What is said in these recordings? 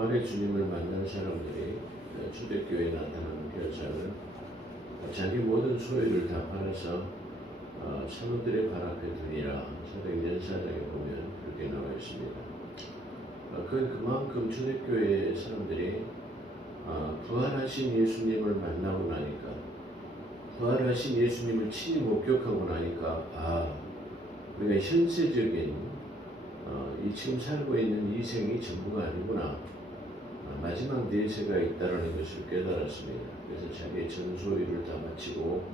부활의 주님을 만난 사람들이 초대교회에 나타나는 현상은 자기 모든 소유를 다 팔아서 사도들의 발 앞에 두니라. 사도행전 4장에 보면 그렇게 나와 있습니다. 그만큼 초대교회 사람들이 부활하신 예수님을 만나고 나니까, 부활하신 예수님을 친히 목격하고 나니까 우리가 현세적인 이 지금 살고 있는 이 생이 전부가 아니구나, 마지막 내세가 있다는 것을 깨달았습니다. 그래서 자기의 전 소유를 다 바치고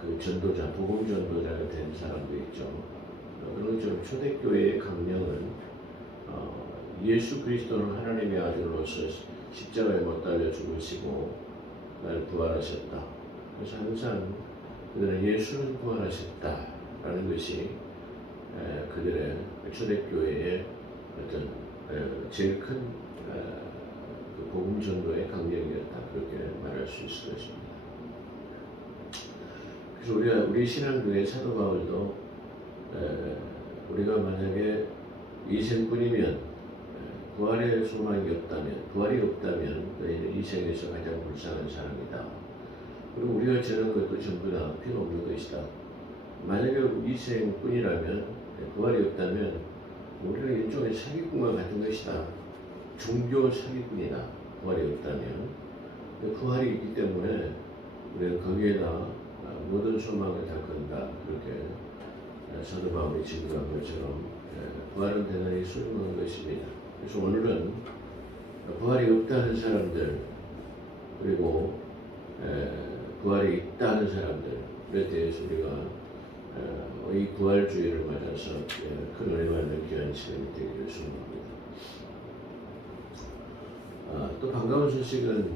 그 전도자, 복음 전도자가 된 사람도 있죠. 그런 것처럼 초대교회의 강령은 예수 그리스도는 하나님의 아들로서 십자가에 못 달려 죽으시고 나를 부활하셨다. 그래서 항상 그들은 예수는 부활하셨다라는 것이 그들의 초대교회의 어떤 제일 큰 복음 전도의 강령이었다, 그렇게 말할 수 있을 것입니다. 그래서 우리 신앙교회 사도 바울도 우리가 만약에 이 생뿐이면 부활의 소망이 없다면, 부활이 없다면 너희는 이 생에서 가장 불쌍한 사람이다. 그리고 우리가 저런 것도 전부 다 필요 없는 것이다. 만약에 이 생뿐이라면, 부활이 없다면 우리는 일종의 사기꾼과 같은 것이다. 종교 사기꾼이다, 부활이 없다면. 부활이 있기 때문에 우리는 거기에다 모든 소망을 다 건다, 그렇게 사도 바울이 증거한 것처럼 부활은 대단히 소중한 것입니다. 그래서 오늘은 부활이 없다는 사람들, 그리고 부활이 있다는 사람들에 대해서 우리가 이 부활주의를 맞아서 큰 은혜 받는 귀한 시간이 되기를 소망합니다. 또 반가운 소식은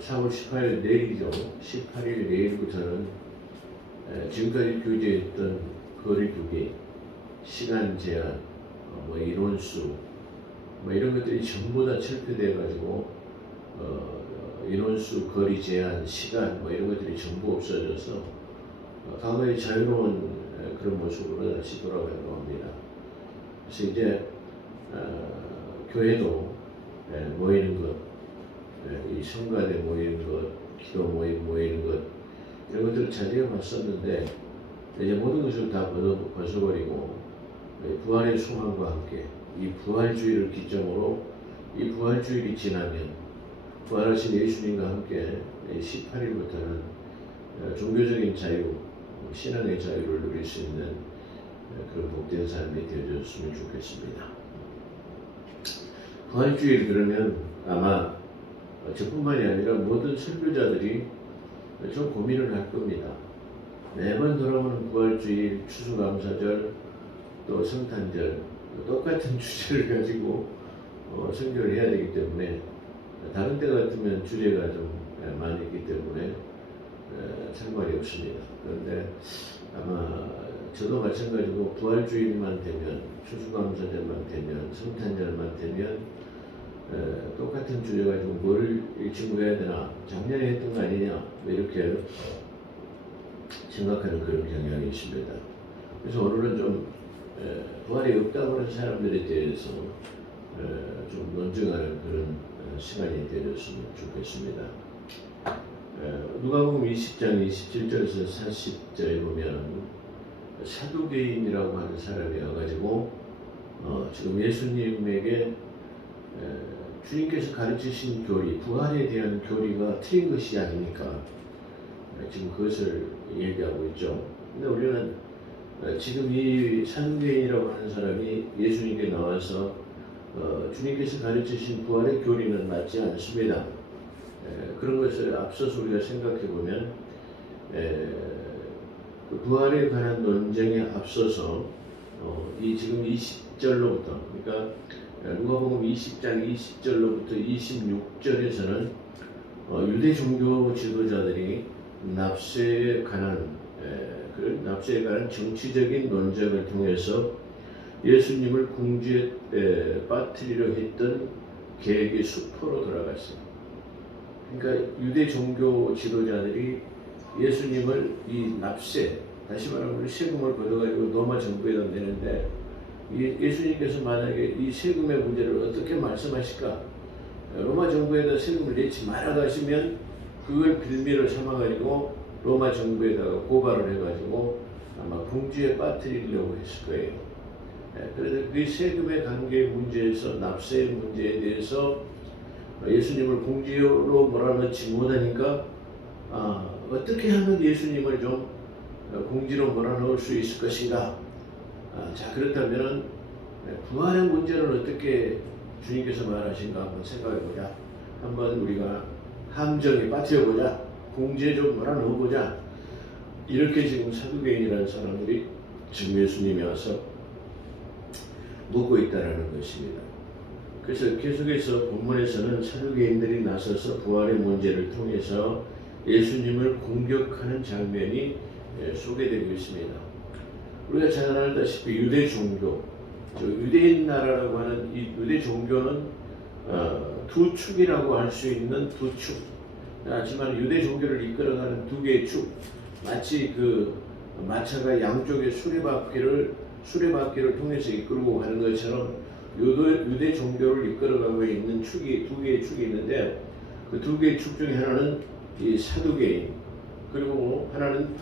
4월 18일 내일이죠. 18일 내일부터는 지금까지 규제했던 거리두기, 시간 제한, 인원수, 이런 것들이 전부 다 철폐되어 가지고 인원수, 거리 제한, 시간, 이런 것들이 전부 없어져서 과거의 자유로운 그런 모습으로 다시 돌아가려고 합니다. 그래서 이제 교회도 모이는 것, 이 성가대 모이는 것, 기도 모이는 것, 이런 것들을 자제해 왔었는데 이제 모든 것을 다 벗어버리고 부활의 소망과 함께 이 부활주의를 기점으로, 이 부활주의를 지나면 부활하신 예수님과 함께 18일부터는 종교적인 자유, 신앙의 자유를 누릴 수 있는 그런 복된 삶이 되어졌으면 좋겠습니다. 부활주의를 그러면 아마 저뿐만이 아니라 모든 설교자들이 좀 고민을 할 겁니다. 매번 돌아오는 부활주의, 추수감사절, 또 성탄절, 똑같은 주제를 가지고 설교를 해야 되기 때문에, 다른 때 같으면 주제가 좀 많이 있기 때문에 상관이 없습니다. 그런데 아마 저도 마찬가지고 부활주일만 되면, 추수감사절만 되면, 성탄절만 되면 똑같은 주제 가지고 뭘 친구해야 되나, 작년에 했던 거 아니냐, 이렇게 생각하는 그런 경향이 있습니다. 그래서 오늘은 좀 부활이 없다고 하는 사람들에 대해서 좀 논증하는 그런 시간이 되었으면 좋겠습니다. 누가복음 20장 27절에서 40절에 보면 사두개인이라고 하는 사람이 와가지고 지금 예수님에게 주님께서 가르치신 교리, 부활에 대한 교리가 틀린 것이 아닙니까? 지금 그것을 얘기하고 있죠. 근데 우리는 지금 이 사두개인이라고 하는 사람이 예수님께 나와서 주님께서 가르치신 부활의 교리는 맞지 않습니다. 그런 것을 앞서서 우리가 생각해 보면 그 부활에 관한 논쟁에 앞서서 이 지금 20절로부터, 그러니까 누가복음 20장 20절로부터 26절에서는 유대 종교 지도자들이 납세에 관한 정치적인 논쟁을 통해서 예수님을 궁지에 빠뜨리려 했던 계획의 수포로 돌아갔어요. 그러니까 유대 종교 지도자들이 예수님을 이 납세, 다시 말하면 세금을 걷어가지고 로마 정부에다 내는데 예수님께서 만약에 이 세금의 문제를 어떻게 말씀하실까? 로마 정부에다 세금을 내지 말아가 하시면 그걸 빌미로 삼아가지고 로마 정부에다가 고발을 해가지고 아마 궁지에 빠뜨리려고 했을 거예요. 그래서 그 세금의 관계 문제에서 납세의 문제에 대해서 예수님을 궁지로 몰아넣지 못하니까 어떻게 하면 예수님을 좀 궁지로 몰아넣을 수 있을 것인가? 자, 그렇다면 부활의 문제는 어떻게 주님께서 말하신가 한번 생각해보자. 한번 우리가 함정에 빠뜨려보자. 궁지에 좀 몰아넣어보자. 이렇게 지금 사두개인이라는 사람들이 지금 예수님이 와서 묻고 있다는 것입니다. 그래서 계속해서 본문에서는 사두개인들이 나서서 부활의 문제를 통해서 예수님을 공격하는 장면이 소개되고 있습니다. 우리가 잘 알다시피 유대 종교, 유대인 나라라고 하는 이 유대 종교는 두 축이라고 할 수 있는 두 축. 하지만 유대 종교를 이끌어가는 두 개의 축, 마치 그 마차가 양쪽의 수레바퀴를 통해서 이끌고 가는 것처럼 유대 종교를 이끌어가고 있는 축이 두 개의 축이 있는데 그 두 개의 축 중에 하나는 이 사두개인, 그리고 하나는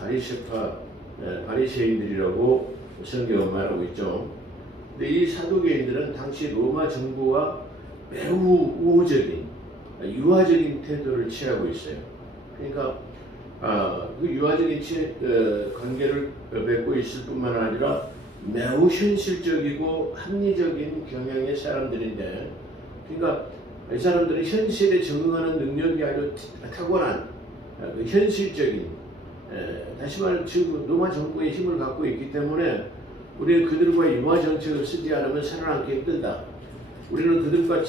바리새인들이라고 성경은 말하고 있죠. 근데 이 사두개인들은 당시 로마 정부와 매우 우호적인, 유화적인 태도를 취하고 있어요. 그러니까 그 유화적인 관계를 맺고 있을 뿐만 아니라 매우 현실적이고 합리적인 경향의 사람들인데, 그러니까 이 사람들은 현실에 적응하는 능력이 아주 탁월한 현실적인, 다시 말해 지금 로마 정부의 힘을 갖고 있기 때문에 우리는 그들과 유화 정책을 쓰지 않으면 살아남기 힘들다. 우리는 그들과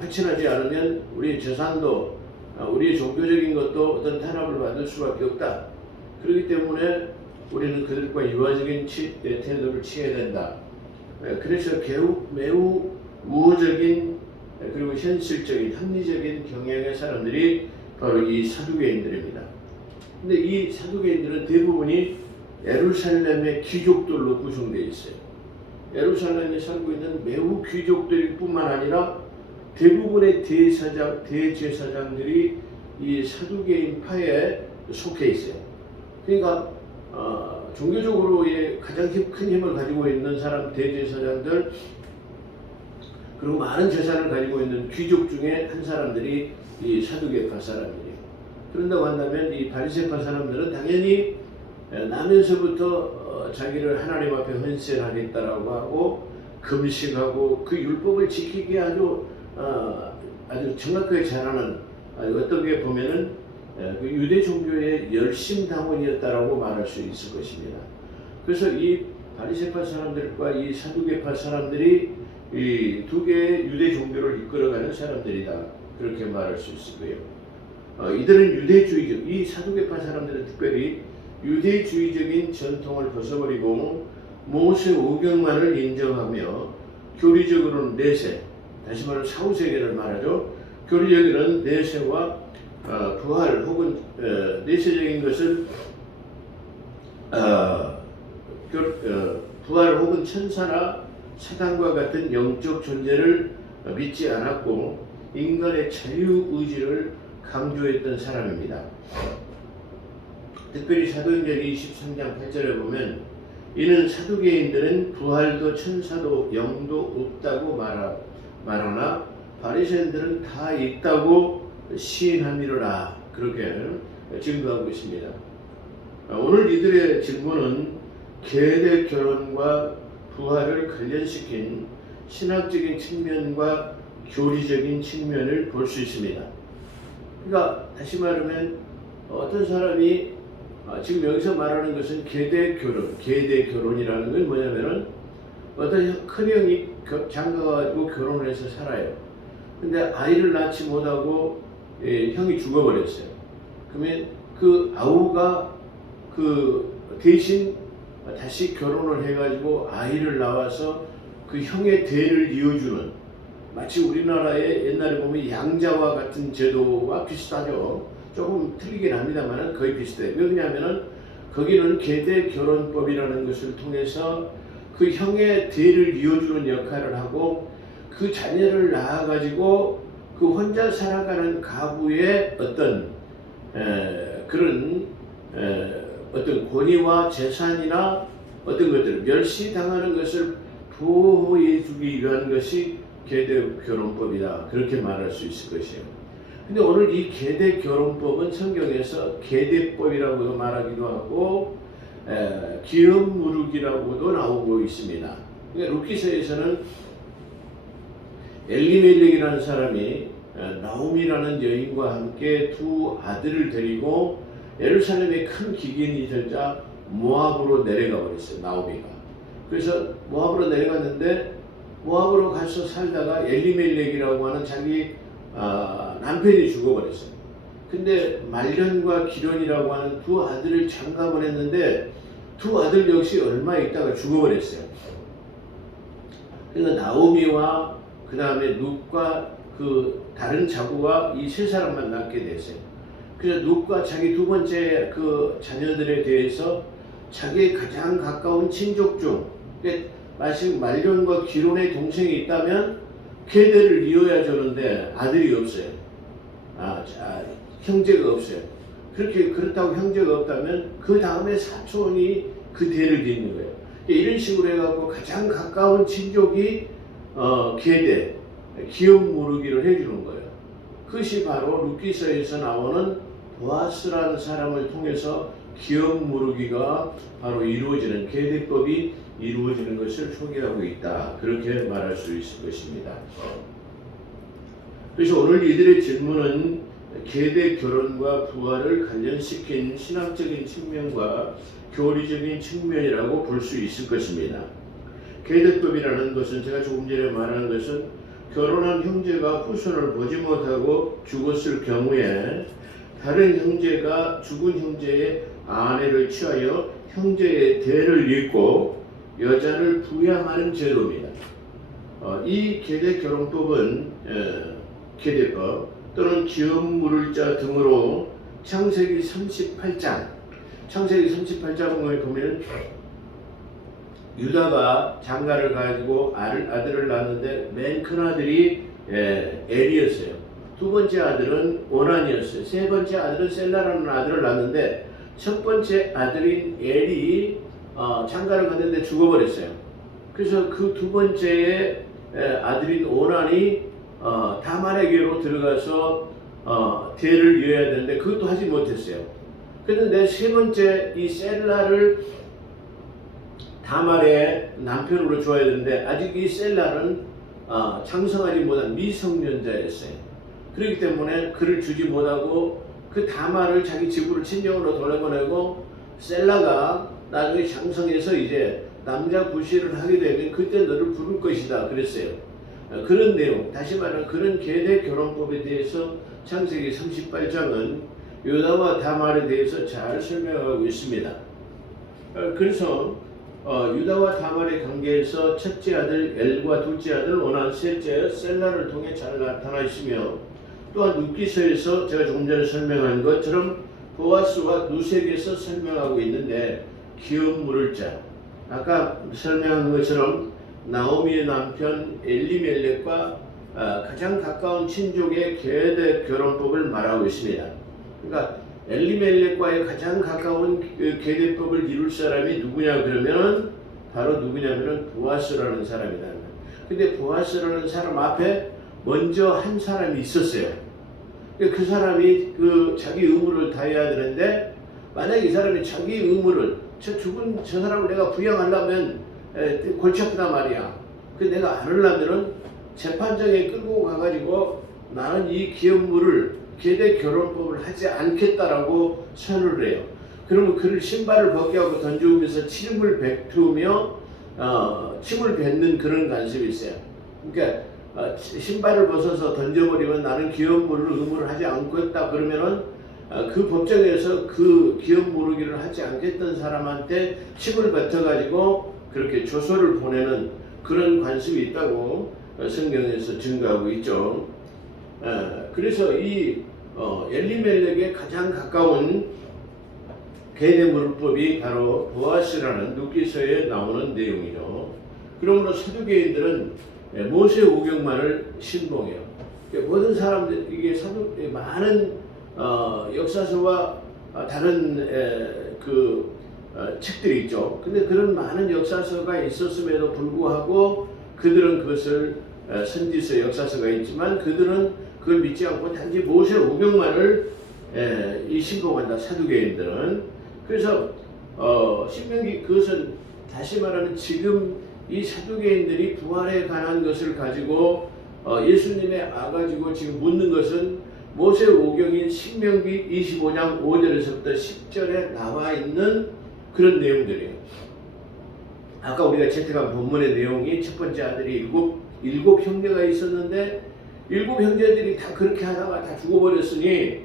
화친하지 않으면 우리의 재산도 우리의 종교적인 것도 어떤 탄압을 받을 수밖에 없다. 그렇기 때문에 우리는 그들과 유화적인 태도를 취해야 된다. 그래서 매우 우호적인 그리고 현실적인 합리적인 경향의 사람들이 바로 이 사두개인들입니다. 근데 이 사두개인들은 대부분이 예루살렘의 귀족들로 구성되어 있어요. 예루살렘에 살고 있는 매우 귀족들일 뿐만 아니라 대부분의 대제사장들이 이 사두개인 파에 속해 있어요. 그러니까 종교적으로 가장 큰 힘을 가지고 있는 사람, 대제사장들, 그리고 많은 재산을 가지고 있는 귀족 중에 한 사람들이 이 사두개파 사람들이에요. 그런다고 한다면 이 바리새파 사람들은 당연히 나면서부터 자기를 하나님 앞에 헌신하겠다라고 하고 금식하고 그 율법을 지키기 아주 정확하게 잘하는, 어떻게 보면은 그 유대 종교의 열심당원이었다라고 말할 수 있을 것입니다. 그래서 이 바리새파 사람들과 이 사두개파 사람들이 이 두 개의 유대 종교를 이끌어가는 사람들이다, 그렇게 말할 수 있을 거예요. 이들은 유대주의적, 이 사두개파 사람들은 특별히 유대주의적인 전통을 벗어버리고 모세 오경만을 인정하며 교리적으로는 내세, 다시 말하면 사후세계를 말하죠. 교리적으로는 내세와 부활 혹은 내세적인 것은 부활 혹은 천사나 사단과 같은 영적 존재를 믿지 않았고 인간의 자유의지를 강조했던 사람입니다. 특별히 사도행전 23장 8절에 보면 이는 사두개인들은 부활도 천사도 영도 없다고 말하나 바리새인들은 다 있다고 시인함이로라, 그렇게 증거하고 있습니다. 오늘 이들의 질문은 계대 결혼과 부활을 관련시킨 신학적인 측면과 교리적인 측면을 볼 수 있습니다. 그러니까 다시 말하면 어떤 사람이 지금 여기서 말하는 것은 계대 결혼이라는 건 뭐냐면은 어떤 큰 형이 장가가지고 결혼을 해서 살아요. 근데 아이를 낳지 못하고 형이 죽어버렸어요. 그러면 그 아우가 그 대신 다시 결혼을 해가지고 아이를 낳아서 그 형의 대를 이어주는, 마치 우리나라의 옛날에 보면 양자와 같은 제도와 비슷하죠. 조금 틀리긴 합니다만 거의 비슷해요. 왜냐하면 거기는 계대 결혼법이라는 것을 통해서 그 형의 대를 이어주는 역할을 하고 그 자녀를 낳아가지고 그 혼자 살아가는 가부의 어떤 그런 어떤 권위와 재산이나 어떤 것들을 멸시당하는 것을 보호해 주기 위한 것이 계대결혼법이다. 그렇게 말할 수 있을 것이에요. 근데 오늘 이 계대결혼법은 성경에서 계대법이라고도 말하기도 하고 기업무룩이라고도 나오고 있습니다. 그러니까 룻기서에서는 엘리멜렉이라는 사람이 나오미라는 여인과 함께 두 아들을 데리고 예루살렘에 큰 기근이 들자 모압으로 내려가 버렸어요. 나오미가. 그래서 모압으로 내려갔는데 모압으로 가서 살다가 엘리멜렉이라고 하는 자기 남편이 죽어버렸어요. 근데 말년과 기련이라고 하는 두 아들을 장가을 했는데 두 아들 역시 얼마 있다가 죽어버렸어요. 그러니까 나오미와 그 다음에 룻과 그 다른 자부와 이 세 사람만 낳게 됐어요. 그래서 룻과 자기 두 번째 그 자녀들에 대해서 자기의 가장 가까운 친족 중 마치 말년과 기론의 동생이 있다면 계대를 이어야 주는데 아들이 없어요. 형제가 없어요. 그렇다고 형제가 없다면 그 다음에 사촌이 그 대를 잇는 거예요. 이런 식으로 해갖고 가장 가까운 친족이 계대, 기업무르기를 해주는 거예요. 그것이 바로 룻기서에서 나오는 보아스라는 사람을 통해서 기업무르기가 바로 이루어지는 계대법이 이루어지는 것을 소개하고 있다. 그렇게 말할 수 있을 것입니다. 그래서 오늘 이들의 질문은 계대 결혼과 부활을 관련시킨 신학적인 측면과 교리적인 측면이라고 볼 수 있을 것입니다. 계대법이라는 것은 제가 조금 전에 말한 것은 결혼한 형제가 후손을 보지 못하고 죽었을 경우에 다른 형제가 죽은 형제의 아내를 취하여 형제의 대를 잇고 여자를 부양하는 제도입니다. 이 계대결혼법은 계대법 또는 기업무를자 등으로 창세기 38장을 보면 유다가 장가를 가지고 아들을 낳았는데 맨 큰 아들이 엘이었어요. 두 번째 아들은 오난이었어요. 세 번째 아들은 셀라라는 아들을 낳았는데 첫 번째 아들인 엘이 장가를 갔는데 죽어버렸어요. 그래서 그 두 번째의 아들인 오난이 다말에게로 들어가서 대를 이어야 되는데 그것도 하지 못했어요. 그런데 세 번째 이 셀라를 다말의 남편으로 줘야 되는데 아직 이 셀라는 장성하지 못한 미성년자였어요. 그렇기 때문에 그를 주지 못하고 그 다말을 자기 집으로 친정으로 돌려보내고 셀라가 나중에 장성해서 이제 남자 구실을 하게 되면 그때 너를 부를 것이다 그랬어요. 그런 내용, 다시 말하면 그런 계대 결혼법에 대해서 창세기 38장은 유다와 다말에 대해서 잘 설명하고 있습니다. 그래서 유다와 다말의 관계에서 첫째 아들 엘과 둘째 아들 오난, 셋째 셀라를 통해 잘 나타나 있으며 또한 룻기서에서 제가 조금 전에 설명한 것처럼 보아스와 누색에서 설명하고 있는데 기업무를자, 아까 설명한 것처럼 나오미의 남편 엘리멜렉과 가장 가까운 친족의 계대 결혼법을 말하고 있습니다. 그러니까 엘리멜렉과의 가장 가까운 계대법을 이룰 사람이 누구냐 그러면 바로 누구냐면은 보아스라는 사람이다. 근데 보아스라는 사람 앞에 먼저 한 사람이 있었어요. 그 사람이 자기 의무를 다해야 되는데 만약에 이 사람이 자기 의무를 죽은 저 사람을 내가 부양하려면 골치 아프단 말이야. 근데 내가 안 하려면은 재판장에 끌고 가가지고 나는 이 기업물을 계대 결혼법을 하지 않겠다라고 선언을 해요. 그러면 그를 신발을 벗게 하고 던져오면서 침을 뱉으며 침을 뱉는 그런 관습이 있어요. 그러니까 신발을 벗어서 던져버리면 나는 기업물을 의무를 하지 않겠다 그러면은 그 법정에서 그 기업무르기를 하지 않겠던 사람한테 침을 뱉어가지고 그렇게 조서를 보내는 그런 관습이 있다고 성경에서 증거하고 있죠. 그래서 이 엘리멜렉의 가장 가까운 계대물법이 바로 보아스라는 룻기서에 나오는 내용이죠. 그러므로 사두개인들은 모세 오경만을 신봉해요. 모든 사람들 이게 많은 역사서와 다른 책들이 있죠. 근데 그런 많은 역사서가 있었음에도 불구하고 그들은 그것을 선지서 역사서가 있지만 그들은 그걸 믿지 않고 단지 모세 오경만을 신봉한다. 사두개인들은. 그래서 신명기 그것은 다시 말하면 지금 이 사두개인들이 부활에 관한 것을 가지고 예수님의 가지고 지금 묻는 것은 모세 오경인 신명기 25장 5절에서부터 10절에 나와 있는 그런 내용들이에요. 아까 우리가 채택한 본문의 내용이 첫 번째 아들이 일곱 형제가 있었는데 일곱 형제들이 다 그렇게 하다가 다 죽어버렸으니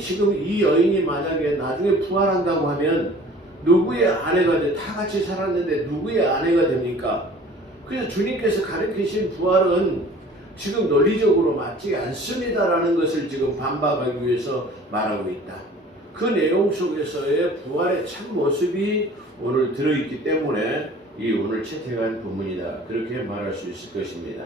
지금 이 여인이 만약에 나중에 부활한다고 하면 누구의 아내가 돼? 다 같이 살았는데 누구의 아내가 됩니까? 그래서 주님께서 가르치신 부활은 지금 논리적으로 맞지 않습니다라는 것을 지금 반박하기 위해서 말하고 있다. 그 내용 속에서의 부활의 참 모습이 오늘 들어있기 때문에 이 오늘 채택한 본문이다. 그렇게 말할 수 있을 것입니다.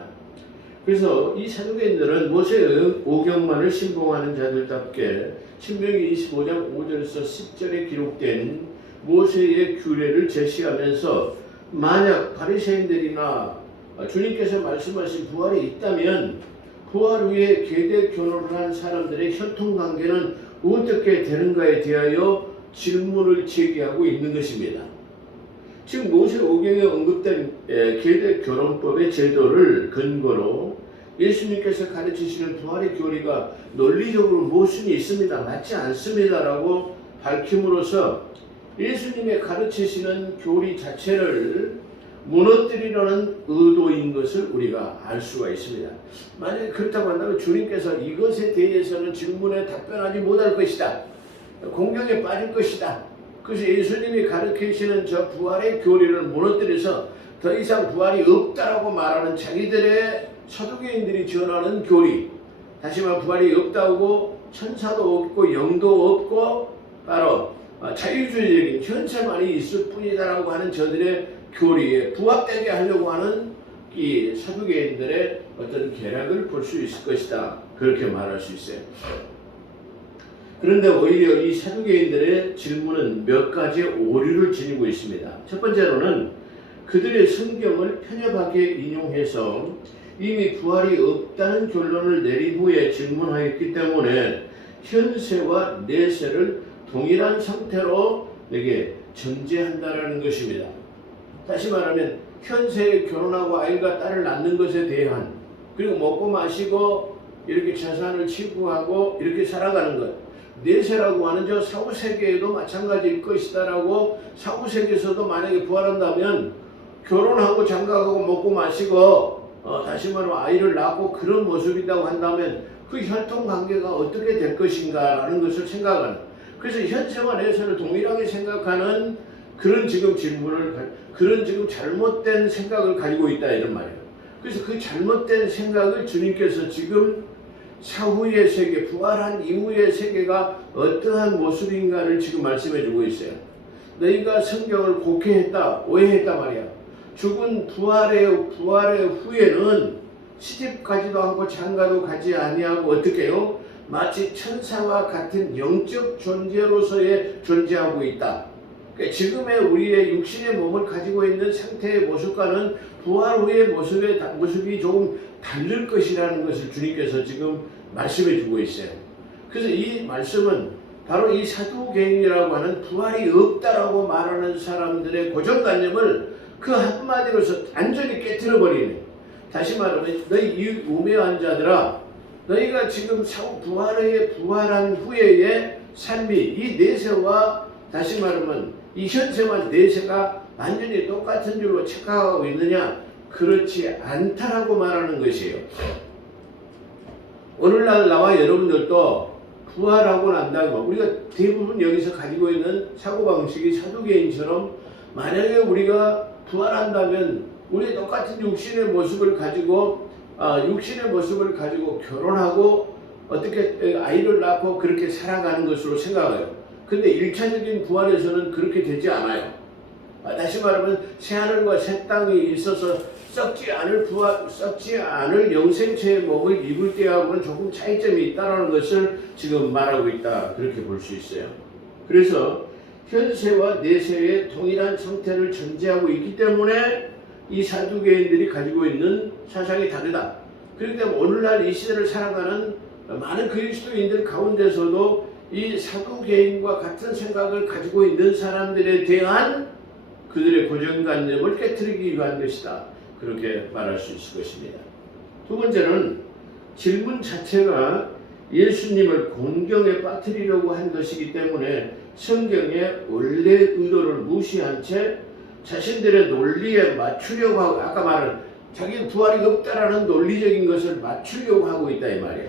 그래서 이 사두개인들은 모세 오경만을 신봉하는 자들답게 신명기 25장 5절에서 10절에 기록된 모세의 규례를 제시하면서 만약 바리새인들이나 주님께서 말씀하신 부활이 있다면 부활 후에 계대 결혼을 한 사람들의 혈통관계는 어떻게 되는가에 대하여 질문을 제기하고 있는 것입니다. 지금 모세 오경에 언급된 계대 결혼법의 제도를 근거로 예수님께서 가르치시는 부활의 교리가 논리적으로 모순이 있습니다. 맞지 않습니다라고 밝힘으로써 예수님의 가르치시는 교리 자체를 무너뜨리려는 의도인 것을 우리가 알 수가 있습니다. 만약에 그렇다고 한다면 주님께서 이것에 대해서는 질문에 답변하지 못할 것이다. 공격에 빠질 것이다. 그래서 예수님이 가르치시는 저 부활의 교리를 무너뜨려서 더 이상 부활이 없다라고 말하는 자기들의 사두개인들이 전하는 교리, 다시 말해 부활이 없다고 천사도 없고 영도 없고 바로 자유주의적인 현세만이 있을 뿐이다라고 하는 저들의 교리에 부합되게 하려고 하는 이 사두개인들의 어떤 계략을 볼 수 있을 것이다. 그렇게 말할 수 있어요. 그런데 오히려 이 사두개인들의 질문은 몇 가지 오류를 지니고 있습니다. 첫 번째로는 그들의 성경을 편협하게 인용해서 이미 부활이 없다는 결론을 내린 후에 질문하였기 때문에 현세와 내세를 동일한 상태로 내게 전제한다라는 것입니다. 다시 말하면 현세에 결혼하고 아이가 딸을 낳는 것에 대한 그리고 먹고 마시고 이렇게 재산을 취부하고 이렇게 살아가는 것 내세라고 하는 저 사후세계에도 마찬가지일 것이다라고 사후세계에서도 만약에 부활한다면 결혼하고 장가가고 먹고 마시고 다시 말하면 아이를 낳고 그런 모습이라고 한다면 그 혈통관계가 어떻게 될 것인가라는 것을 생각하는 그래서 현세와 내세를 동일하게 생각하는 그런 지금 그런 지금 잘못된 생각을 가지고 있다 이런 말이에요. 그래서 그 잘못된 생각을 주님께서 지금 사후의 세계, 부활한 이후의 세계가 어떠한 모습인가를 지금 말씀해 주고 있어요. 너희가 성경을 곡해했다, 오해했다 말이야. 죽은 부활의 후에는 시집 가지도 않고 장가도 가지 아니하고 어떻게 해요? 마치 천사와 같은 영적 존재로서의 존재하고 있다. 그러니까 지금의 우리의 육신의 몸을 가지고 있는 상태의 모습과는 부활 후의 모습이 조금 다를 것이라는 것을 주님께서 지금 말씀해 주고 있어요. 그래서 이 말씀은 바로 이 사두개인이라고 하는 부활이 없다라고 말하는 사람들의 고정관념을 그 한마디로서 완전히 깨트려버리네. 다시 말하면 너희 이 우매한 자들아 너희가 지금 부활한 후에의 삶이 이 내세와 다시 말하면 이 현세와 내세가 완전히 똑같은 줄로 착각하고 있느냐? 그렇지 않다라고 말하는 것이에요. 오늘날 나와 여러분들도 부활하고 난 다음에 우리가 대부분 여기서 가지고 있는 사고방식이 사두개인처럼 만약에 우리가 부활한다면 우리 똑같은 육신의 모습을 가지고 결혼하고 어떻게 아이를 낳고 그렇게 살아가는 것으로 생각해요. 근데 1차적인 부활에서는 그렇게 되지 않아요. 다시 말하면 새 하늘과 새 땅이 있어서 썩지 않을 영생체의 몸을 입을 때하고는 조금 차이점이 있다는 것을 지금 말하고 있다. 그렇게 볼 수 있어요. 그래서 현세와 내세의 동일한 상태를 전제하고 있기 때문에 이 사두개인들이 가지고 있는 사상이 다르다. 그렇기 때문에 오늘날 이 시대를 살아가는 많은 그리스도인들 가운데서도 이 사두개인과 같은 생각을 가지고 있는 사람들에 대한 그들의 고정관념을 깨트리기 위한 것이다. 그렇게 말할 수 있을 것입니다. 두 번째는 질문 자체가 예수님을 곤경에 빠뜨리려고 한 것이기 때문에 성경의 원래 의도를 무시한 채 자신들의 논리에 맞추려고 하고, 아까 말한 자기 부활이 없다라는 논리적인 것을 맞추려고 하고 있다 이 말이에요.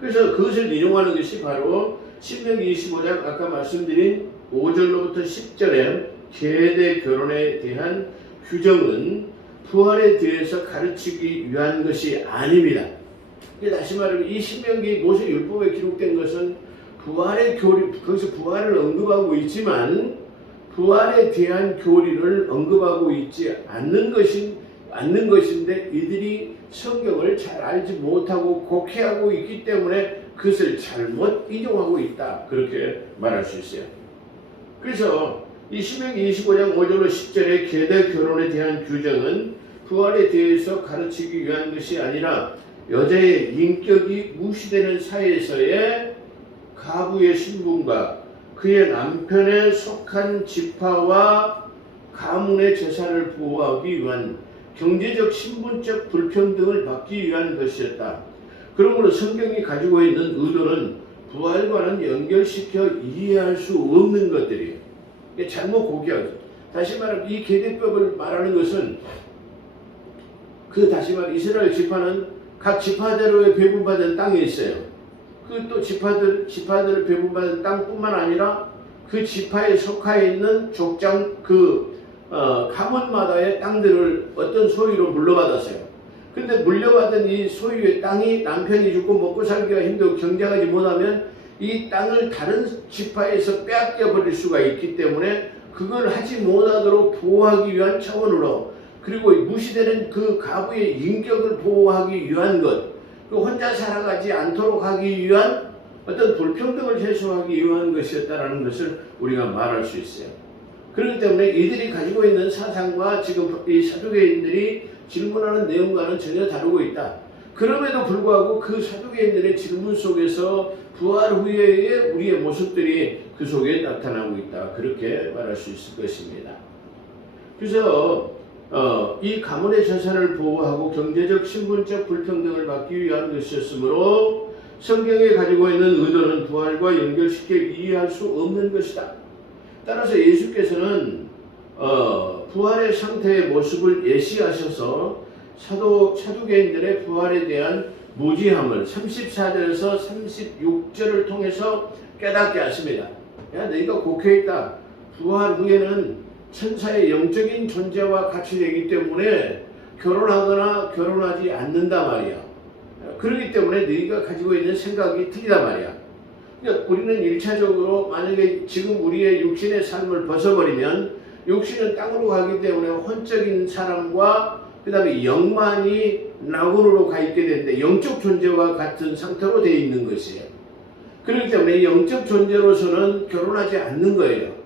그래서 그것을 인용하는 것이 바로 신명기 25장 아까 말씀드린 5절로부터 10절의 계대 결혼에 대한 규정은 부활에 대해서 가르치기 위한 것이 아닙니다. 다시 말하면 이 신명기 모세율법에 기록된 것은 부활의 교리, 거기서 부활을 언급하고 있지만 부활에 대한 교리를 언급하고 있지 않는 것인데 이들이 성경을 잘 알지 못하고 곡해하고 있기 때문에 그것을 잘못 인용하고 있다. 그렇게 말할 수 있어요. 그래서 이 신명기 25장 5절로 10절의 계대 결혼에 대한 규정은 부활에 대해서 가르치기 위한 것이 아니라 여자의 인격이 무시되는 사회에서의 가부의 신분과 그의 남편에 속한 지파와 가문의 재산을 보호하기 위한 경제적 신분적 불평등을 막기 위한 것이었다. 그러므로 성경이 가지고 있는 의도는 부활과는 연결시켜 이해할 수 없는 것들이에요. 잘못 고개하죠. 다시 말하면 이 계대법을 말하는 것은 다시 말해 이스라엘 지파는 각 지파대로의 배분받은 땅이 있어요. 그 또 지파들을 배분받은 땅뿐만 아니라 그 지파에 속해 있는 족장 가문마다의 땅들을 어떤 소유로 물려받았어요. 근데 물려받은 이 소유의 땅이 남편이 죽고 먹고 살기가 힘들고 경작하지 못하면 이 땅을 다른 지파에서 빼앗겨 버릴 수가 있기 때문에 그걸 하지 못하도록 보호하기 위한 차원으로, 그리고 무시되는 그 가부의 인격을 보호하기 위한 것, 혼자 살아가지 않도록 하기 위한 어떤 불평등을 해소하기 위한 것이었다는 것을 우리가 말할 수 있어요. 그렇기 때문에 이들이 가지고 있는 사상과 지금 이 사두개인들이 질문하는 내용과는 전혀 다르고 있다. 그럼에도 불구하고 그 사두개인들의 질문 속에서 부활 후에의 우리의 모습들이 그 속에 나타나고 있다. 그렇게 말할 수 있을 것입니다. 그래서 이 가문의 재산을 보호하고 경제적 신분적 불평등을 막기 위한 것이었으므로 성경에 가지고 있는 의도는 부활과 연결시켜 이해할 수 없는 것이다. 따라서 예수께서는 부활의 상태의 모습을 예시하셔서 사두개인들의 부활에 대한 무지함을 34절에서 36절을 통해서 깨닫게 하십니다. 야, 너희가 곡해있다. 부활 후에는 천사의 영적인 존재와 같이 되기 때문에 결혼하거나 결혼하지 않는다 말이야. 그렇기 때문에 너희가 가지고 있는 생각이 틀리다 말이야. 그러니까 우리는 1차적으로 만약에 지금 우리의 육신의 삶을 벗어버리면 육신은 땅으로 가기 때문에 혼적인 사람과 그 다음에 영만이 낙원으로 가 있게 되는데 영적 존재와 같은 상태로 되어 있는 것이에요. 그렇기 때문에 영적 존재로서는 결혼하지 않는 거예요.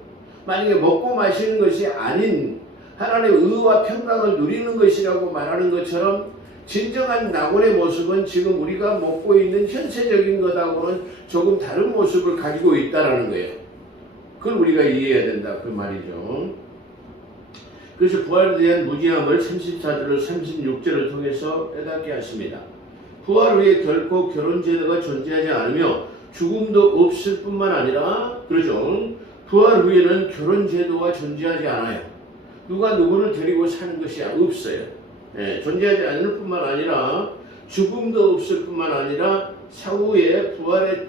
만약에 먹고 마시는 것이 아닌 하나님의 의와 평강을 누리는 것이라고 말하는 것처럼 진정한 낙원의 모습은 지금 우리가 먹고 있는 현세적인 것하고는 조금 다른 모습을 가지고 있다는 거예요. 그걸 우리가 이해해야 된다 그 말이죠. 그래서 부활에 대한 무지함을 34절로 36절을 통해서 깨닫게 하십니다. 부활 후에 결코 결혼제도가 존재하지 않으며 죽음도 없을 뿐만 아니라, 그러죠, 부활 후에는 결혼제도가 존재하지 않아요. 누가 누구를 데리고 사는 것이 없어요. 존재하지 않을 뿐만 아니라 죽음도 없을 뿐만 아니라 사후에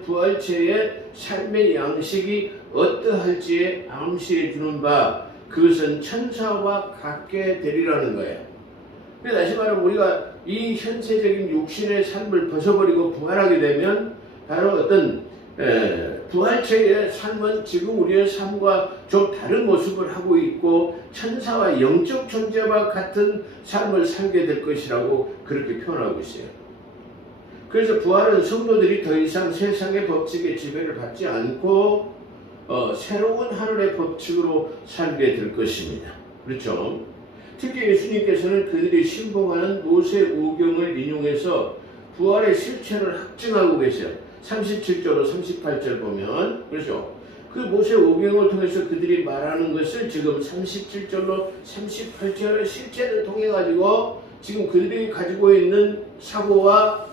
부활체의 삶의 양식이 어떠할지에 암시해 주는 바, 그것은 천사와 같게 되리라는 거예요. 그래서 다시 말하면 우리가 이 현세적인 육신의 삶을 벗어버리고 부활하게 되면 바로 어떤 부활체의 삶은 지금 우리의 삶과 좀 다른 모습을 하고 있고 천사와 영적 존재와 같은 삶을 살게 될 것이라고 그렇게 표현하고 있어요. 그래서 부활은 성도들이 더 이상 세상의 법칙의 지배를 받지 않고 새로운 하늘의 법칙으로 살게 될 것입니다. 그렇죠? 특히 예수님께서는 그들이 신봉하는 모세 오경을 인용해서 부활의 실체를 확증하고 계세요. 37절로 38절 보면 그렇죠? 그 모세 오경을 통해서 그들이 말하는 것을 지금 37절로 38절의 실체를 통해 가지고 지금 그들이 가지고 있는 사고와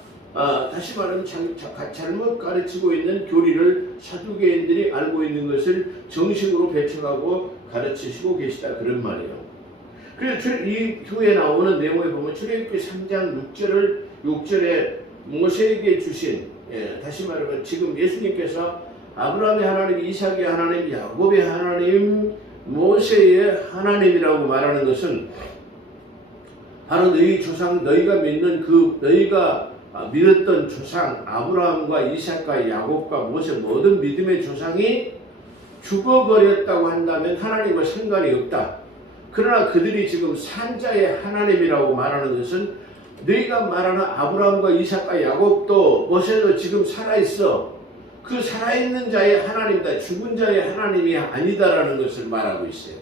다시 말하면 잘못 가르치고 있는 교리를 사두개인들이 알고 있는 것을 정식으로 배척하고 가르치시고 계시다 그런 말이에요. 그래서 이 후에 나오는 내용에 보면 출애굽기 3장 6절에 모세에게 주신 다시 말하면 지금 예수님께서 아브라함의 하나님, 이삭의 하나님, 야곱의 하나님, 모세의 하나님이라고 말하는 것은 바로 너희 조상, 너희가 믿는 너희가 믿었던 조상 아브라함과 이삭과 야곱과 모세 모든 믿음의 조상이 죽어버렸다고 한다면 하나님과 상관이 없다. 그러나 그들이 지금 산자의 하나님이라고 말하는 것은 너희가 말하는 아브라함과 이삭과 야곱도 모세도 지금 살아있어. 그 살아있는 자의 하나님이다. 죽은 자의 하나님이 아니다라는 것을 말하고 있어요.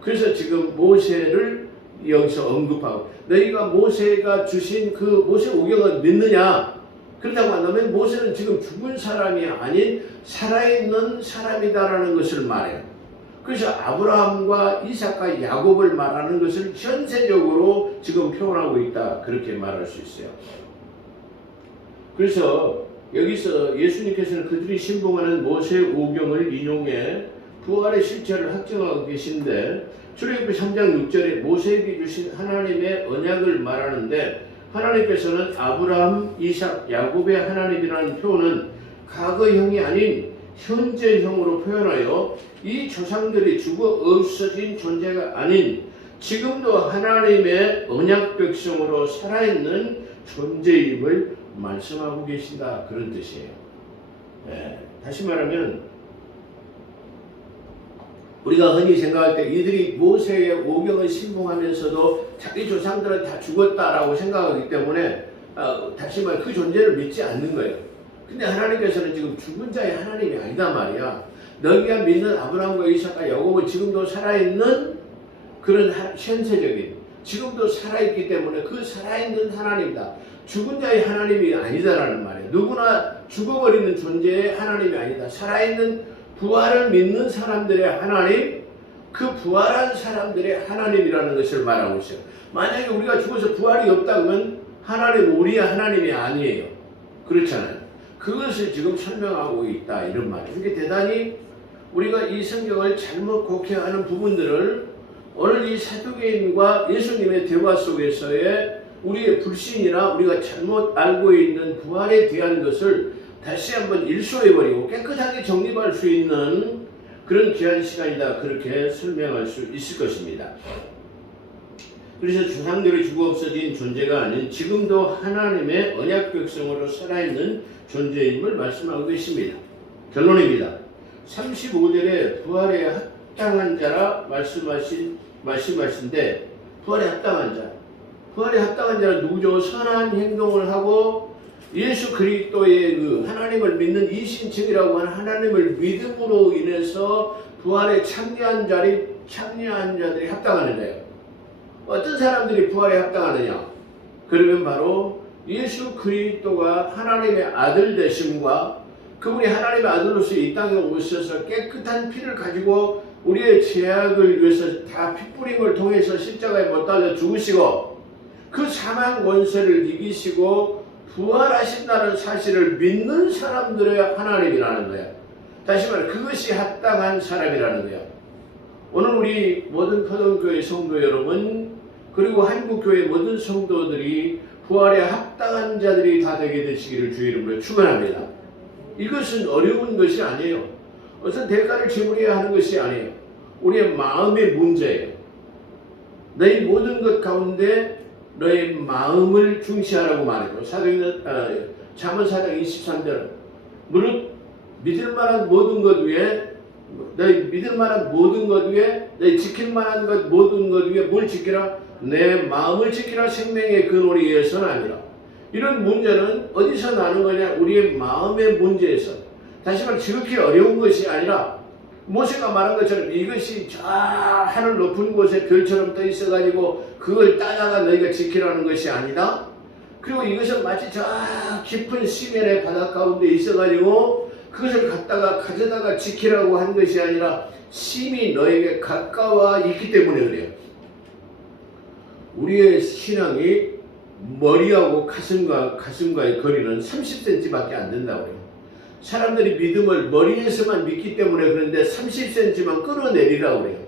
그래서 지금 모세를 여기서 언급하고 너희가 모세가 주신 그 모세 오경을 믿느냐? 그렇다고 한다면 모세는 지금 죽은 사람이 아닌 살아있는 사람이다라는 것을 말해요. 그래서 아브라함과 이삭과 야곱을 말하는 것을 현세적으로 지금 표현하고 있다. 그렇게 말할 수 있어요. 그래서 여기서 예수님께서는 그들이 신봉하는 모세 오경을 인용해 부활의 실체를 확증하고 계신데 출애굽기 3장 6절에 모세에게 주신 하나님의 언약을 말하는데 하나님께서는 아브라함, 이삭, 야곱의 하나님이라는 표현은 과거형이 아닌 현재형으로 표현하여 이 조상들이 죽어 없어진 존재가 아닌 지금도 하나님의 언약 백성으로 살아있는 존재임을 말씀하고 계신다. 그런 뜻이에요. 다시 말하면 우리가 흔히 생각할 때 이들이 모세의 오경을 신봉하면서도 자기 조상들은 다 죽었다라고 생각하기 때문에 다시 말해 그 존재를 믿지 않는 거예요. 근데 하나님께서는 지금 죽은 자의 하나님이 아니다 말이야. 너희가 믿는 아브라함과 이삭과 야곱은 지금도 살아있는 그런 현세적인 지금도 살아있기 때문에 그 살아있는 하나님이다. 죽은 자의 하나님이 아니다라는 말이에요. 누구나 죽어버리는 존재의 하나님이 아니다. 살아있는 부활을 믿는 사람들의 하나님, 그 부활한 사람들의 하나님이라는 것을 말하고 있어요. 만약에 우리가 죽어서 부활이 없다 그러면 하나님 우리의 하나님이 아니에요. 그렇잖아요. 그것을 지금 설명하고 있다 이런 말이에요. 이게 대단히 우리가 이 성경을 잘못 곡해하는 부분들을 오늘 이 사두개인과 예수님의 대화 속에서의 우리의 불신이나 우리가 잘못 알고 있는 부활에 대한 것을 다시 한번 일소해버리고 깨끗하게 정립할 수 있는 그런 귀한 시간이다. 그렇게 설명할 수 있을 것입니다. 그래서 조상들이 죽어 없어진 존재가 아닌 지금도 하나님의 언약 백성으로 살아있는 존재임을 말씀하고 계십니다. 결론입니다. 35절에 부활에 합당한 자라 말씀하신데 부활에 합당한 자. 부활에 합당한 자는 누구죠? 선한 행동을 하고 예수 그리스도의 그 하나님을 믿는 이신측이라고 하는 하나님을 믿음으로 인해서 부활에 참여한 자들이 합당하는 자예요. 어떤 사람들이 부활에 합당하느냐? 그러면 바로 예수 그리스도가 하나님의 아들 되심과 그분이 하나님의 아들로서 이 땅에 오셔서 깨끗한 피를 가지고 우리의 죄악을 위해서 다 피뿌림을 통해서 십자가에 못 달려 죽으시고 그 사망 권세를 이기시고 부활하신다는 사실을 믿는 사람들의 하나님이라는 거예요. 다시 말해 그것이 합당한 사람이라는 거예요. 오늘 우리 모든 포동교회 성도 여러분 그리고 한국교회 모든 성도들이 부활에 합당한 자들이 다 되게 되시기를 주의 이름으로 축원합니다. 이것은 어려운 것이 아니에요. 어떤 대가를 지불해야 하는 것이 아니에요. 우리의 마음의 문제예요. 너희 모든 것 가운데 너의 마음을 중시하라고 말해요. 잠언 4장 23절은 무릇 믿을 만한 모든 것 위에 너희 믿을 만한 모든 것 위에 너희 지킬 만한 것 모든 것 위에 뭘 지키라? 내 마음을 지키라. 생명의 근원에 의해서는 아니라. 이런 문제는 어디서 나는 거냐? 우리의 마음의 문제에서. 다시 말해 지극히 어려운 것이 아니라 모세가 말한 것처럼 이것이 저 하늘 높은 곳에 별처럼 떠 있어가지고 그걸 따다가 너희가 지키라는 것이 아니다. 그리고 이것은 마치 저 깊은 시멘의 바다 가운데 있어가지고 그것을 가져다가 지키라고 한 것이 아니라 심히 너에게 가까워 있기 때문에 그래요. 우리의 신앙이 머리하고 가슴과의 거리는 30cm밖에 안 된다고 해요. 사람들이 믿음을 머리에서만 믿기 때문에 그런데 30cm만 끌어내리라고 그래요.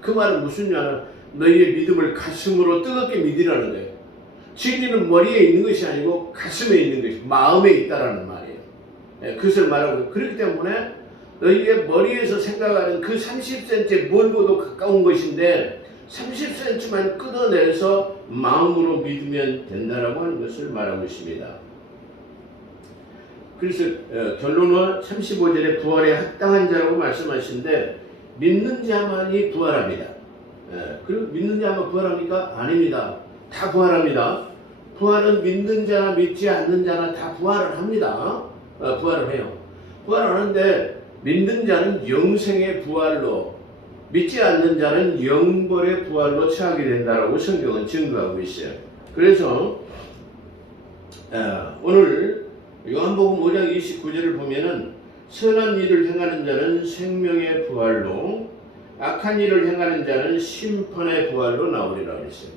그 말은 무슨 말이냐? 너희의 믿음을 가슴으로 뜨겁게 믿으라는 거예요. 진리는 머리에 있는 것이 아니고 가슴에 있는 것이 마음에 있다라는 말이에요. 그것을 말하고 그렇기 때문에 너희의 머리에서 생각하는 그 30cm 멀고도 가까운 것인데 30cm만 끌어내서 마음으로 믿으면 된다라고 하는 것을 말하고 있습니다. 그래서 결론은 35절에 부활에 합당한 자라고 말씀하시는데 믿는 자만이 부활합니다. 그리고 믿는 자만 부활합니까? 아닙니다. 다 부활합니다. 부활은 믿는 자나 믿지 않는 자나 다 부활을 합니다. 부활을 해요. 부활을 하는데 믿는 자는 영생의 부활로 믿지 않는 자는 영벌의 부활로 처하게 된다라고 성경은 증거하고 있어요. 그래서 오늘 요한복음 5장 29절을 보면은 선한 일을 행하는 자는 생명의 부활로 악한 일을 행하는 자는 심판의 부활로 나오리라 그랬어요.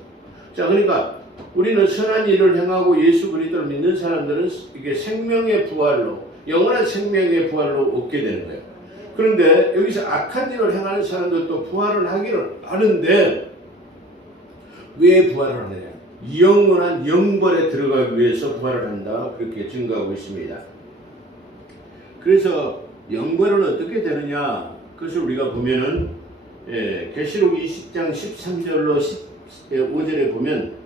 자, 그러니까 우리는 선한 일을 행하고 예수 그리스도를 믿는 사람들은 이게 생명의 부활로 영원한 생명의 부활로 얻게 되는 거예요. 그런데 여기서 악한 일을 행하는 사람들도 부활을 하기를 하는데 왜 부활을 하느냐? 영원한 영벌에 들어가기 위해서 부활을 한다. 그렇게 증거하고 있습니다. 그래서 영벌은 어떻게 되느냐? 그것을 우리가 보면은 계시록 20장 13절로 15절에 보면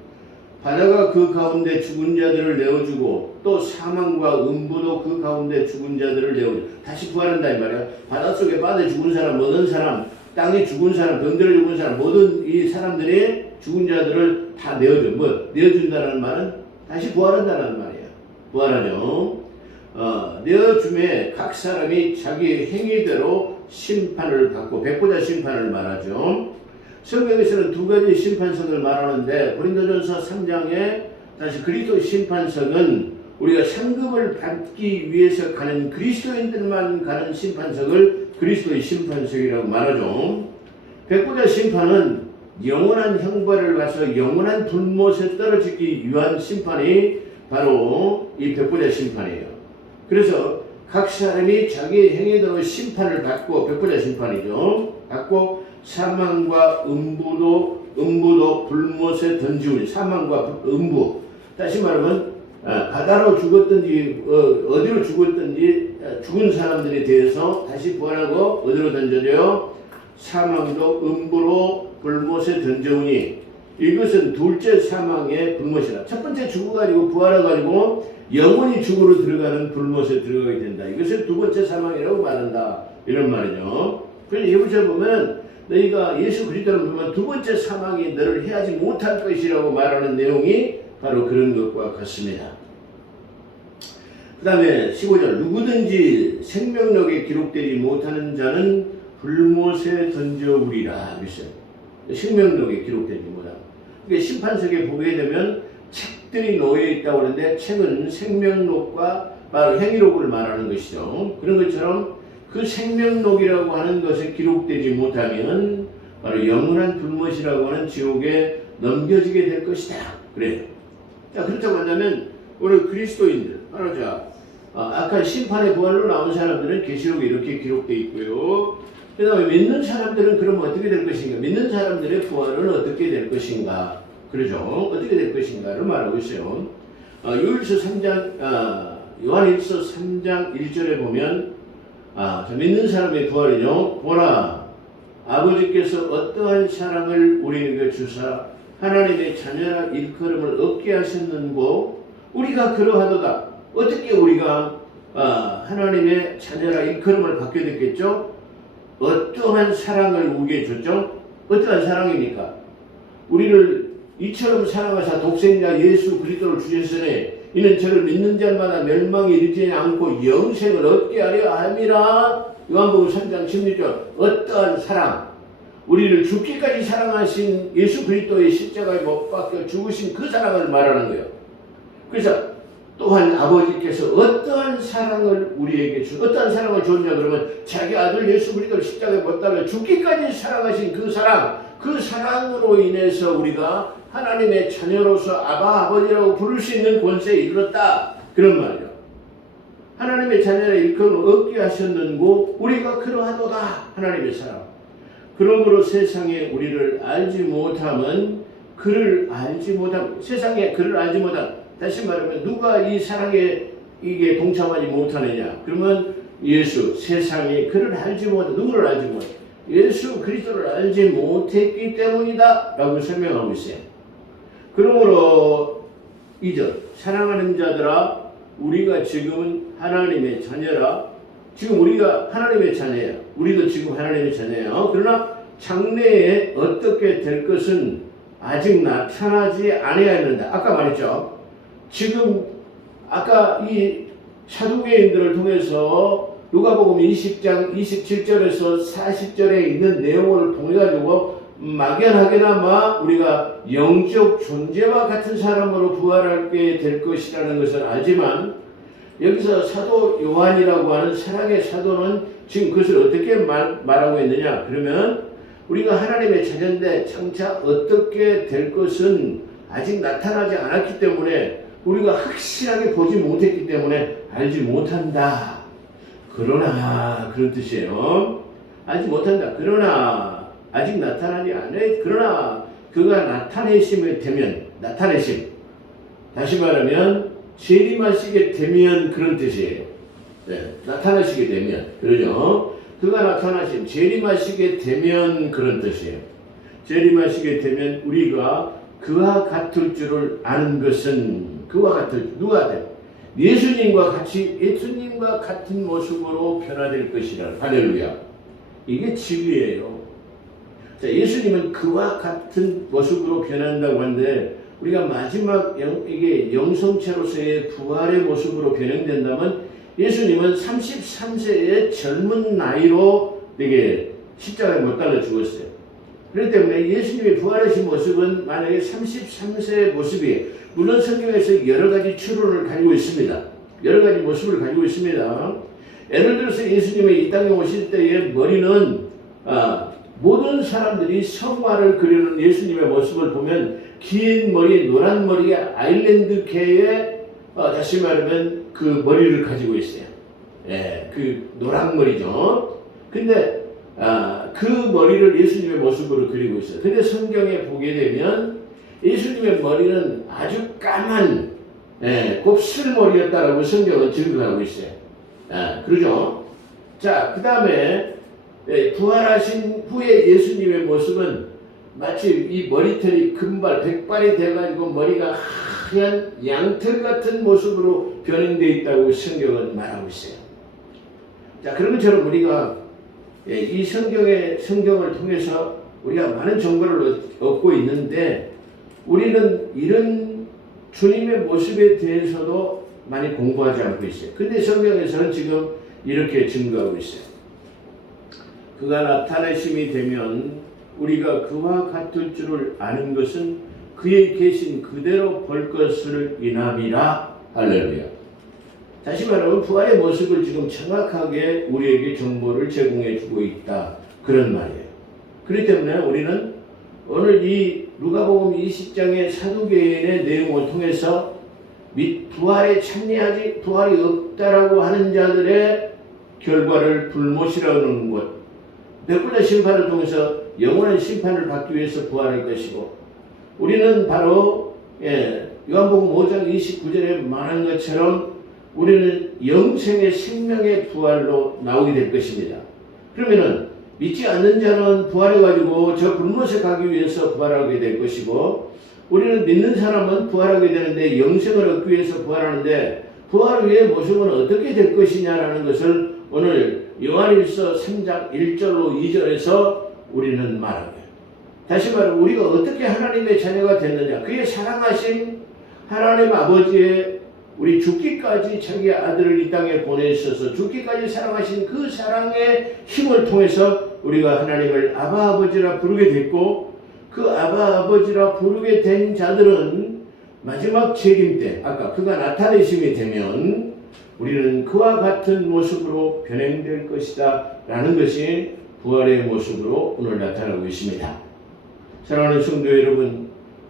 바다가 그 가운데 죽은 자들을 내어주고 또 사망과 음부도 그 가운데 죽은 자들을 내어주고 다시 부활한다 이 말이야. 바닷속에 빠져 죽은 사람, 모든 사람, 땅에 죽은 사람, 병들어 죽은 사람, 모든 이 사람들이 죽은 자들을 다 내어줘. 내어준다는 말은 다시 부활한다는 말이야. 부활하죠. 내어줌에 각 사람이 자기 행위대로 심판을 받고 백보자 심판을 말하죠. 성경에서는 두 가지 심판석을 말하는데 고린도전서 3장에 다시 그리스도의 심판석은 우리가 상급을 받기 위해서 가는 그리스도인들만 가는 심판석을 그리스도의 심판석이라고 말하죠. 백보자 심판은 영원한 형벌을 가서 영원한 불못에 떨어지기 위한 심판이 바로 이 백보자 심판이에요. 그래서 각 사람이 자기 행위대로 심판을 받고 백보자 심판이죠. 받고 사망과 음부도 불못에 던지우니 사망과 음부 다시 말하면 바다로 죽었든지 어디로 죽었든지 죽은 사람들에 대해서 다시 부활하고 어디로 던져져요? 사망도 음부로 불못에 던져오니 이것은 둘째 사망의 불못이라. 첫 번째 죽어가지고 부활해가지고 영원히 죽으로 들어가는 불못에 들어가게 된다. 이것을 두 번째 사망이라고 말한다. 이런 말이죠. 그래서 여기서 보면 너희가 예수 그리스도를 보면 두 번째 사망이 너를 해하지 못할 것이라고 말하는 내용이 바로 그런 것과 같습니다. 그 다음에 15절 누구든지 생명록에 기록되지 못하는 자는 불못에 던져우리라. 생명록에 기록되지 못하는. 그러니까 심판석에 보게 되면 책들이 놓여 있다고 하는데 책은 생명록과 바로 행위록을 말하는 것이죠. 그런 것처럼 그 생명록이라고 하는 것에 기록되지 못하면 바로 영원한 불못이라고 하는 지옥에 넘겨지게 될 것이다. 그래요. 자, 그렇다고 한다면 우리 그리스도인들 바로 아까 심판의 부활로 나온 사람들은 계시록에 이렇게 기록되어 있고요. 그 다음에 믿는 사람들은 그러면 어떻게 될 것인가? 믿는 사람들의 부활은 어떻게 될 것인가? 그러죠. 어떻게 될 것인가를 말하고 있어요. 요한일서 3장 1절에 보면 믿는 사람의 부활이죠. 보라, 아버지께서 어떠한 사랑을 우리에게 주사 하나님의 자녀라 일컬음을 얻게 하셨는고 우리가 그러하도다. 어떻게 우리가 하나님의 자녀라 일컬음을 받게 됐겠죠. 어떠한 사랑을 우리에게 줬죠? 어떠한 사랑입니까? 우리를 이처럼 사랑하사 독생자 예수 그리스도를 주셨으니 이는 저를 믿는 자마다 멸망에 이르지 않고 영생을 얻게 하려 함이라. 요한복음 3장 16절. 어떠한 사랑, 우리를 죽기까지 사랑하신 예수 그리스도의 십자가에 못 박혀 죽으신 그 사랑을 말하는 거예요. 그래서 또한 아버지께서 어떠한 사랑을 우리에게 어떠한 사랑을 줬냐 그러면 자기 아들 예수 그리스도를 십자가에 못 박혀 죽기까지 사랑하신 그 사랑, 그 사랑으로 인해서 우리가 하나님의 자녀로서 아버지라고 부를 수 있는 권세에 이르렀다. 그런 말이죠. 하나님의 자녀라 일컬음을 얻게 하셨는고 우리가 그러하도다. 하나님의 사랑. 그러므로 세상에 우리를 알지 못함은 그를 알지 못함. 세상에 그를 알지 못함. 다시 말하면 누가 이 사랑에 이게 동참하지 못하느냐. 그러면 예수. 세상에 그를 알지 못함. 누구를 알지 못함. 예수 그리스도를 알지 못했기 때문이다. 라고 설명하고 있어요. 그러므로 2절. 사랑하는 자들아 우리가 지금은 하나님의 자녀라. 지금 우리가 하나님의 자녀예요. 우리도 지금 하나님의 자녀예요. 그러나 장래에 어떻게 될 것은 아직 나타나지 아니하였는데 아까 말했죠. 지금 아까 이 사두개인들을 통해서 누가복음 20장 27절에서 40절에 있는 내용을 통해 가지고 막연하게나마 우리가 영적 존재와 같은 사람으로 부활하게 될 것이라는 것을 알지만 여기서 사도 요한이라고 하는 사랑의 사도는 지금 그것을 어떻게 말하고 있느냐 그러면 우리가 하나님의 자녀인데 장차 어떻게 될 것은 아직 나타나지 않았기 때문에 우리가 확실하게 보지 못했기 때문에 알지 못한다. 그러나 그런 뜻이에요. 알지 못한다. 그러나 아직 나타나지 않아. 그러나 그가 나타내시면 되면 나타내심. 다시 말하면 재림하시게 되면 그런 뜻이에요. 네, 나타나시게 되면 그러죠. 그가 나타나심 재림하시게 되면 그런 뜻이에요. 재림하시게 되면 우리가 그와 같을 줄을 아는 것은 그와 같을 누가 돼? 예수님과 같은 모습으로 변화될 것이라. 할렐루야. 이게 진리예요. 자, 예수님은 그와 같은 모습으로 변한다고 하는데 우리가 마지막 이게 영성체로서의 부활의 모습으로 변형된다면 예수님은 33세의 젊은 나이로 되게 십자가에 못 달려 죽었어요. 그렇기 때문에 예수님의 부활하신 모습은 만약에 33세의 모습이에요. 물론 성경에서 여러 가지 추론을 가지고 있습니다. 여러 가지 모습을 가지고 있습니다. 예를 들어서 예수님이 이 땅에 오실 때의 머리는 모든 사람들이 성화를 그리는 예수님의 모습을 보면 긴 머리, 노란 머리의 아일랜드계의 다시 말하면 그 머리를 가지고 있어요. 예, 그 노란 머리죠. 근데 그 머리를 예수님의 모습으로 그리고 있어요. 근데 성경에 보게 되면 예수님의 머리는 아주 까만 곱슬머리였다라고 성경은 증거하고 있어요. 그러죠. 자, 그 다음에 부활하신 후에 예수님의 모습은 마치 이 머리털이 금발, 백발이 돼가지고 머리가 하얀 양털 같은 모습으로 변형되어 있다고 성경은 말하고 있어요. 자, 그런 것처럼 우리가 이 성경을 통해서 우리가 많은 정보를 얻고 있는데 우리는 이런 주님의 모습에 대해서도 많이 공부하지 않고 있어요. 근데 성경에서는 지금 이렇게 증거하고 있어요. 그가 나타내심이 되면 우리가 그와 같을 줄을 아는 것은 그의 계신 그대로 볼 것을 인함이라. 할렐루야. 다시 말하면 부활의 모습을 지금 정확하게 우리에게 정보를 제공해 주고 있다. 그런 말이에요. 그렇기 때문에 우리는 오늘 이 누가복음 20장의 사두개인의 내용을 통해서 부활에 참여하지 부활이 없다라고 하는 자들의 결과를 불못이라는 것, 백분의 심판을 통해서 영원한 심판을 받기 위해서 부활할 것이고 우리는 바로 요한복음 5장 29절에 말한 것처럼 우리는 영생의 생명의 부활로 나오게 될 것입니다. 그러면은 믿지 않는 자는 부활해가지고 저 불못에 가기 위해서 부활하게 될 것이고 우리는 믿는 사람은 부활하게 되는데 영생을 얻기 위해서 부활하는데 부활 후의 모습은 어떻게 될 것이냐라는 것을 오늘 요한일서 3장 1절로 2절에서 우리는 말하게. 다시 말해 우리가 어떻게 하나님의 자녀가 됐느냐. 그의 사랑하신 하나님 아버지의 우리 죽기까지 자기 아들을 이 땅에 보내셔서 죽기까지 사랑하신 그 사랑의 힘을 통해서 우리가 하나님을 아바 아버지라 부르게 됐고, 그 아바 아버지라 부르게 된 자들은 마지막 재림 때 아까 그가 나타내심이 되면 우리는 그와 같은 모습으로 변행될 것이다 라는 것이 부활의 모습으로 오늘 나타나고 있습니다. 사랑하는 성도 여러분,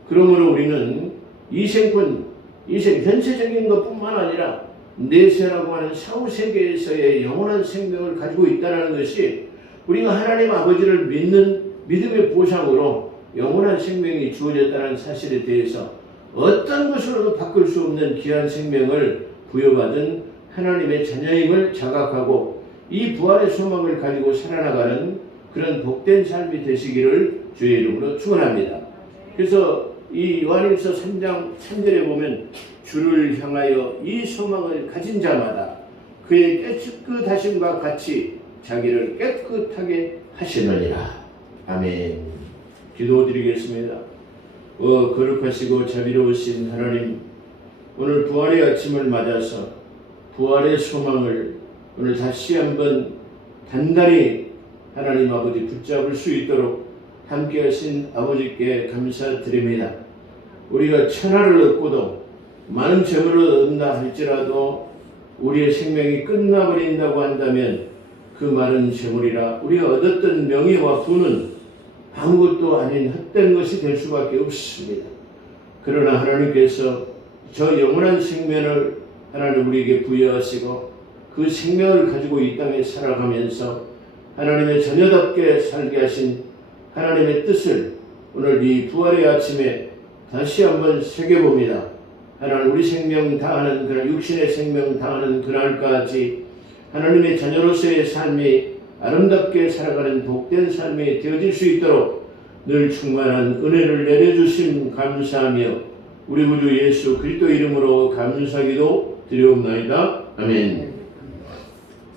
그러므로 우리는 이생뿐 현세적인 것뿐만 아니라 내세라고 하는 사후세계에서의 영원한 생명을 가지고 있다는 것이 우리가 하나님 아버지를 믿는 믿음의 보상으로 영원한 생명이 주어졌다는 사실에 대해서 어떤 것으로도 바꿀 수 없는 귀한 생명을 부여받은 하나님의 자녀임을 자각하고 이 부활의 소망을 가지고 살아나가는 그런 복된 삶이 되시기를 주의 이름으로 축원합니다. 그래서 이 요한일서 3장 3절에 보면 주를 향하여 이 소망을 가진 자마다 그의 깨끗하심과 같이 자기를 깨끗하게 하시느니라. 아멘. 기도드리겠습니다. 거룩하시고 자비로우신 하나님, 오늘 부활의 아침을 맞아서 부활의 소망을 오늘 다시 한번 단단히 하나님 아버지 붙잡을 수 있도록 함께 하신 아버지께 감사드립니다. 우리가 천하를 얻고도 많은 재물을 얻는다 할지라도 우리의 생명이 끝나버린다고 한다면 그 많은 재물이라 우리가 얻었던 명예와 부는 아무것도 아닌 헛된 것이 될 수밖에 없습니다. 그러나 하나님께서 저 영원한 생명을 하나님 우리에게 부여하시고 그 생명을 가지고 이 땅에 살아가면서 하나님의 자녀답게 살게 하신 하나님의 뜻을 오늘 이 부활의 아침에 다시 한번 새겨봅니다. 하나님 우리 생명 다하는 그날 육신의 생명 다하는 그날까지 하나님의 자녀로서의 삶이 아름답게 살아가는 복된 삶이 되어질 수 있도록 늘 충만한 은혜를 내려주심 감사하며 우리 구주 예수 그리스도 이름으로 감사기도 드리옵나이다. 아멘.